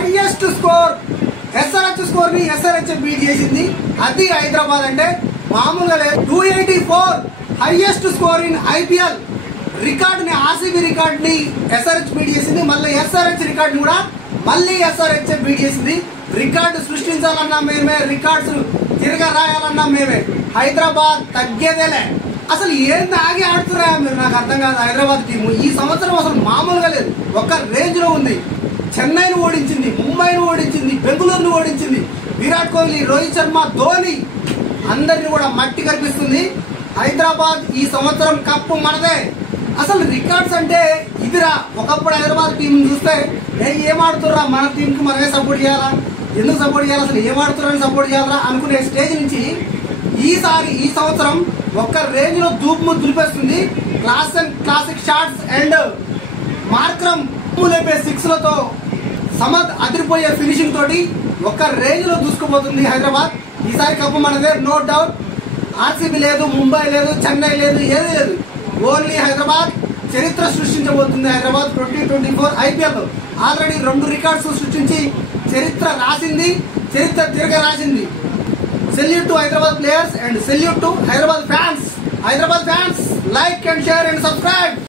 Highest score SRH score ని SRH beat చేసింది. అది హైదరాబాద్ అంటే మామూలుగా లేదు. 284 highest score in IPL record ని, ఆర్సీబీ రికార్డ్ ని ఎస్ఆర్హెచ్ బీట్ చేసింది. మళ్ళీ ఎస్ఆర్హెచ్ రికార్డ్ ని కూడా మళ్ళీ ఎస్ఆర్హెచ్ బీట్ చేసింది. రికార్డు సృష్టించాలన్నా మేమే, రికార్డ్స్ తిరగ రాయాలన్నా మేమే. హైదరాబాద్ తగ్గేదేలే. అసలు ఏంది ఆగి ఆడుతున్నా మీరు, నాకు అర్థం కాదు. హైదరాబాద్ టీము ఈ సంవత్సరం అసలు మామూలుగా లేదు, ఒక రేంజ్ లో ఉంది. చెన్నైని ఓడించింది, ముంబైని ఓడించింది, బెంగళూరుని ఓడించింది. విరాట్ కోహ్లీ, రోహిత్ శర్మ, ధోని అందరిని కూడా మట్టి కనిపిస్తుంది. హైదరాబాద్ ఈ సంవత్సరం కప్పు మనదే. అసలు రికార్డ్స్ అంటే ఇదిరా. ఒకప్పుడు హైదరాబాద్ టీం చూస్తే ఏం ఆడుతుర్రా, మన టీం కి మనమే సపోర్ట్ చేయాలా, ఎందుకు సపోర్ట్ చేయాలి, అసలు ఏం ఆడుతున్నారని సపోర్ట్ చేయాలా అనుకునే స్టేజ్ నుంచి ఈ సంవత్సరం ఒక్క రేంజ్ లో దులిపేస్తుంది. క్లాసిక్ షాట్స్ అండ్ మార్క్రమ్ లేపే 6 లతో సమద్ అదిరిపోయే ఫినిషింగ్ తోటి ఒక్క రేంజ్ లో దూసుకుపోతుంది హైదరాబాద్. ఈసారి కప్పు మనదే, నో డౌట్. ఆర్సీబీ లేదు, ముంబై లేదు, చెన్నై లేదు, ఏది లేదు. ఓన్లీ హైదరాబాద్ చరిత్ర సృష్టించబోతుంది. హైదరాబాద్ 2024 ఐపీఎల్ లో ఆల్రెడీ 2 రికార్డ్స్ సృష్టించి చరిత్ర రాసింది, చరిత్ర తిరగ రాసింది. Salute to Hyderabad players and salute to Hyderabad fans. Hyderabad fans, like and share and subscribe.